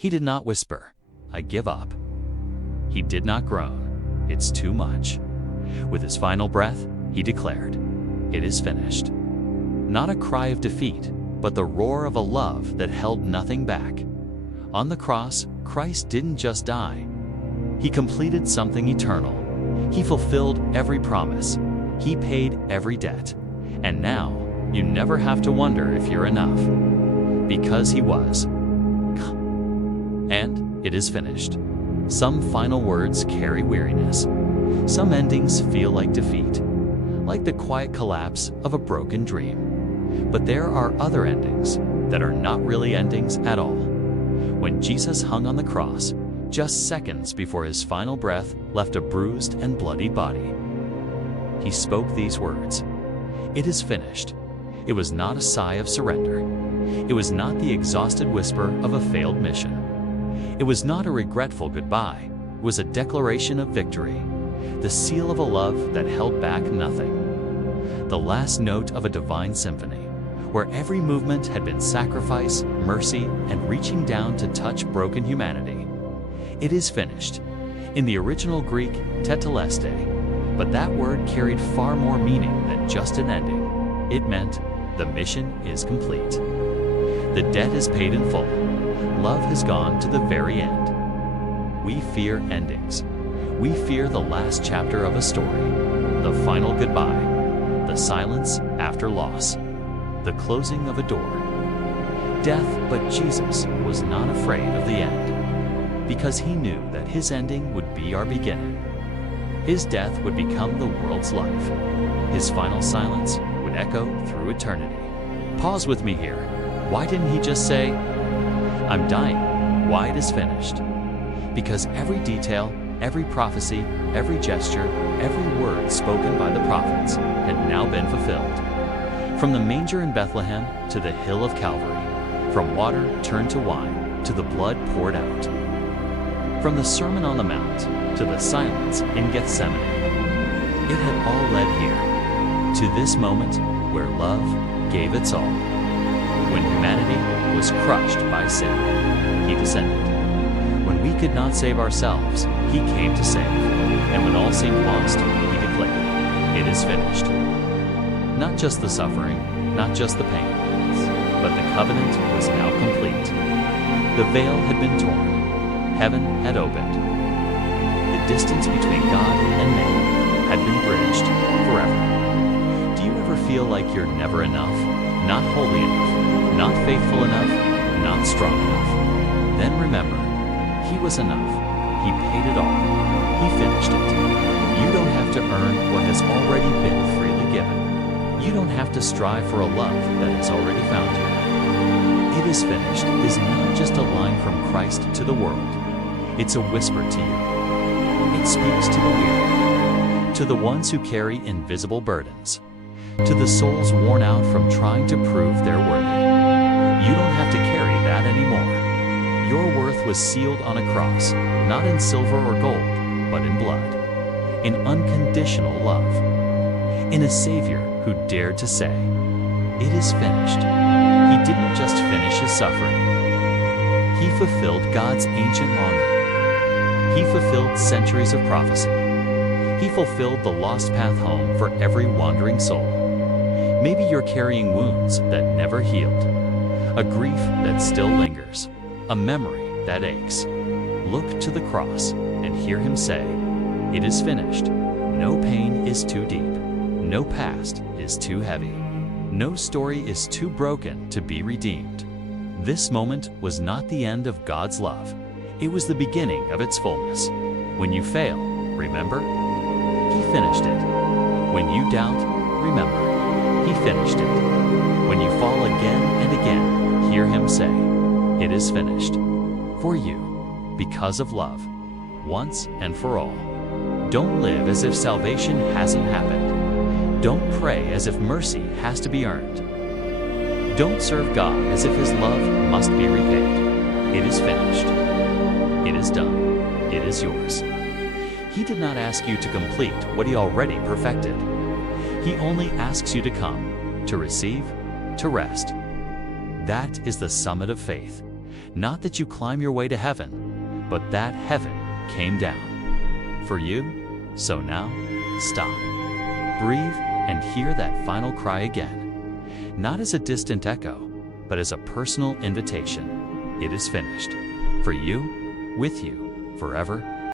He did not whisper, "I give up." He did not groan, "It's too much." With his final breath, he declared, "It is finished." Not a cry of defeat, but the roar of a love that held nothing back. On the cross, Christ didn't just die. He completed something eternal. He fulfilled every promise. He paid every debt. And now, you never have to wonder if you're enough. Because he was. And it is finished. Some final words carry weariness. Some endings feel like defeat, like the quiet collapse of a broken dream. But there are other endings that are not really endings at all. When Jesus hung on the cross, just seconds before his final breath left a bruised and bloodied body, he spoke these words, "It is finished." It was not a sigh of surrender. It was not the exhausted whisper of a failed mission. It was not a regretful goodbye. It was a declaration of victory, the seal of a love that held back nothing. The last note of a divine symphony, where every movement had been sacrifice, mercy, and reaching down to touch broken humanity. It is finished. In the original Greek, tetelestai, but that word carried far more meaning than just an ending. It meant the mission is complete. The debt is paid in full. Love has gone to the very end. We fear endings. We fear the last chapter of a story, the final goodbye, the silence after loss, the closing of a door. Death, but Jesus was not afraid of the end, because he knew that his ending would be our beginning. His death would become the world's life. His final silence would echo through eternity. Pause with me here. Why didn't he just say, "I'm dying"? Why it is finished? Because every detail, every prophecy, every gesture, every word spoken by the prophets had now been fulfilled. From the manger in Bethlehem to the hill of Calvary, from water turned to wine to the blood poured out, from the Sermon on the Mount to the silence in Gethsemane, it had all led here, to this moment where love gave its all. When humanity was crushed by sin, he descended. When we could not save ourselves, he came to save. And when all seemed lost, he declared, "It is finished." Not just the suffering, not just the pain, but the covenant was now complete. The veil had been torn. Heaven had opened. The distance between God and man had been bridged forever. Do you ever feel like you're never enough? Not holy enough, not faithful enough, not strong enough? Then remember, he was enough. He paid it all. He finished it. You don't have to earn what has already been freely given. You don't have to strive for a love that has already found you. "It is finished" is not just a line from Christ to the world. It's a whisper to you. It speaks to the weary, to the ones who carry invisible burdens, to the souls worn out from trying to prove they're worthy. You don't have to carry that anymore. Your worth was sealed on a cross, not in silver or gold, but in blood, in unconditional love, in a Savior who dared to say, "It is finished." He didn't just finish his suffering. He fulfilled God's ancient longing. He fulfilled centuries of prophecy. He fulfilled the lost path home for every wandering soul. Maybe you're carrying wounds that never healed, a grief that still lingers, a memory that aches. Look to the cross and hear him say, "It is finished." No pain is too deep. No past is too heavy. No story is too broken to be redeemed. This moment was not the end of God's love. It was the beginning of its fullness. When you fail, remember, he finished it. When you doubt, remember, he finished it. When you fall again and again, hear him say, "It is finished." For you, because of love, once and for all. Don't live as if salvation hasn't happened. Don't pray as if mercy has to be earned. Don't serve God as if his love must be repaid. It is finished. It is done. It is yours. He did not ask you to complete what he already perfected. He only asks you to come, to receive, to rest. That is the summit of faith. Not that you climb your way to heaven, but that heaven came down for you. So now, stop, breathe, and hear that final cry again. Not as a distant echo, but as a personal invitation. It is finished. For you, with you, forever